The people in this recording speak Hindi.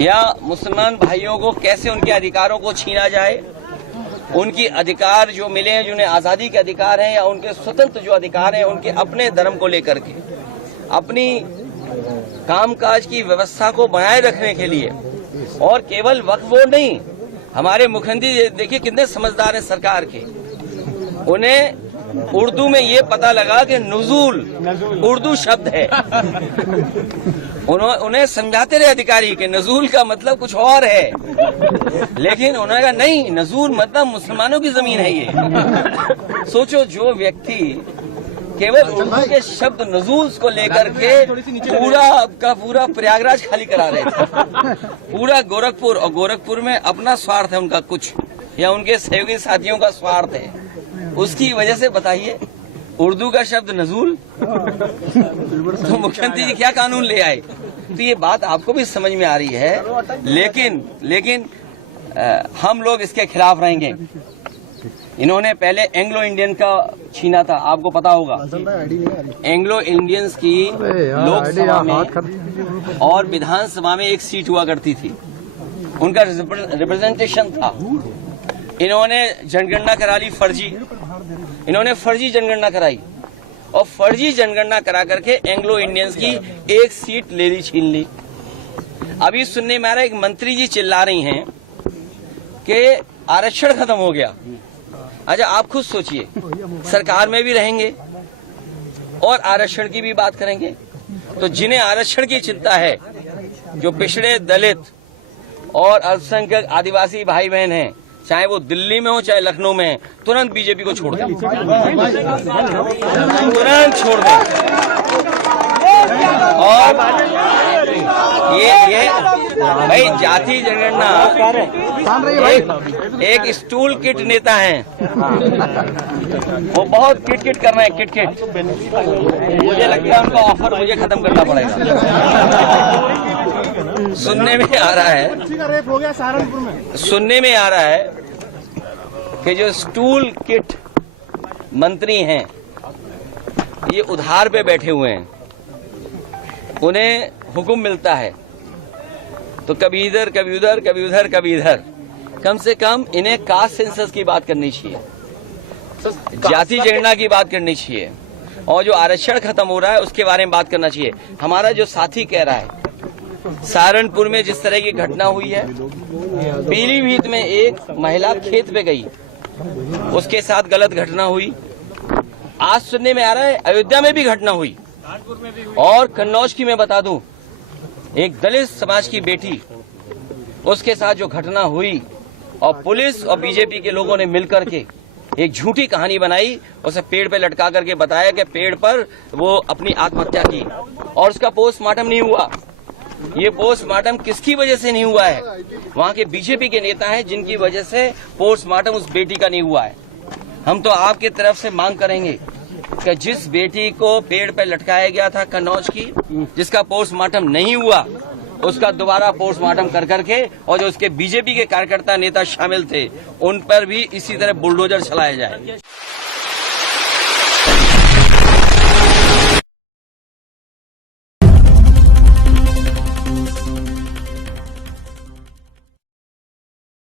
या मुसलमान भाइयों को कैसे उनके अधिकारों को छीना जाए, उनकी अधिकार जो मिले हैं, जिन्हें आज़ादी के अधिकार हैं या उनके स्वतंत्र जो अधिकार हैं, उनके अपने धर्म को लेकर के अपनी कामकाज की व्यवस्था को बनाए रखने के लिए। और केवल वक्फ बोर्ड नहीं, हमारे मुख्यमंत्री देखिए कितने समझदार हैं सरकार के, उन्हें उर्दू में ये पता लगा कि नुज़ूल उर्दू शब्द है। उन्हें समझाते रहे अधिकारी कि नज़ूल का मतलब कुछ और है, लेकिन उन्होंने कहा नहीं, नज़ूल मतलब मुसलमानों की जमीन है ये। सोचो, जो व्यक्ति केवल उर्दू के शब्द नज़ूल को लेकर के पूरा का पूरा प्रयागराज खाली करा रहे थे, पूरा गोरखपुर, और गोरखपुर में अपना स्वार्थ है उनका कुछ, या उनके सहयोगी साथियों का स्वार्थ है, उसकी वजह से बताइए उर्दू का शब्द नज़ूल, तो मुख्यमंत्री जी क्या कानून ले आए। तो ये बात आपको भी समझ में आ रही है, लेकिन हम लोग इसके खिलाफ रहेंगे। इन्होंने पहले एंग्लो इंडियन का छीना था, आपको पता होगा। एंग्लो इंडियंस की लोकसभा में और विधानसभा में एक सीट हुआ करती थी, उनका रिप्रेजेंटेशन था। इन्होंने जनगणना करा ली फर्जी, इन्होंने फर्जी जनगणना कराई, और फर्जी जनगणना करा करके एंग्लो इंडियंस की एक सीट ले ली, छीन ली। अभी सुनने में आ रहा है, एक मंत्री जी चिल्ला रही हैं कि आरक्षण खत्म हो गया। अच्छा, आप खुद सोचिए, सरकार में भी रहेंगे और आरक्षण की भी बात करेंगे, तो जिन्हें आरक्षण की चिंता है, जो पिछड़े दलित और अल्पसंख्यक आदिवासी भाई बहन हैं, चाहे वो दिल्ली में हो चाहे लखनऊ में, तुरंत बीजेपी को छोड़ दें, तुरंत छोड़ दें। और ये भाई जाति जनगणना एक स्टूल किट नेता हैं, वो बहुत किट कर रहे हैं, किट। मुझे लगता है उनका ऑफर मुझे खत्म करना पड़ेगा। सुनने में आ रहा है कि जो स्टूल किट मंत्री हैं, ये उधार पे बैठे हुए हैं, उन्हें हुक्म मिलता है तो कभी इधर कभी उधर, कभी उधर कभी इधर। कम से कम इन्हें कास्ट सेंसस की बात करनी चाहिए, जाति जनगणना की बात करनी चाहिए, और जो आरक्षण खत्म हो रहा है उसके बारे में बात करना चाहिए। हमारा जो साथी कह रहा है, सहारनपुर में जिस तरह की घटना हुई है, पीलीभीत में एक महिला खेत पे गई, उसके साथ गलत घटना हुई। आज सुनने में आ रहा है अयोध्या में भी घटना हुई, और कन्नौज की मैं बता दूं, एक दलित समाज की बेटी, उसके साथ जो घटना हुई, और पुलिस और बीजेपी के लोगों ने मिलकर के एक झूठी कहानी बनाई, उसे पेड़ पे लटका करके बताया कि पेड़ पर वो अपनी आत्महत्या की, और उसका पोस्टमार्टम नहीं हुआ। ये पोस्टमार्टम किसकी वजह से नहीं हुआ है? वहाँ के बीजेपी के नेता हैं जिनकी वजह से पोस्टमार्टम उस बेटी का नहीं हुआ है। हम तो आपकी तरफ से मांग करेंगे कि जिस बेटी को पेड़ पर लटकाया गया था कन्नौज की, जिसका पोस्टमार्टम नहीं हुआ, उसका दोबारा पोस्टमार्टम कर करके, और जो उसके बीजेपी के कार्यकर्ता नेता शामिल थे, उन पर भी इसी तरह बुलडोजर चलाया जाए।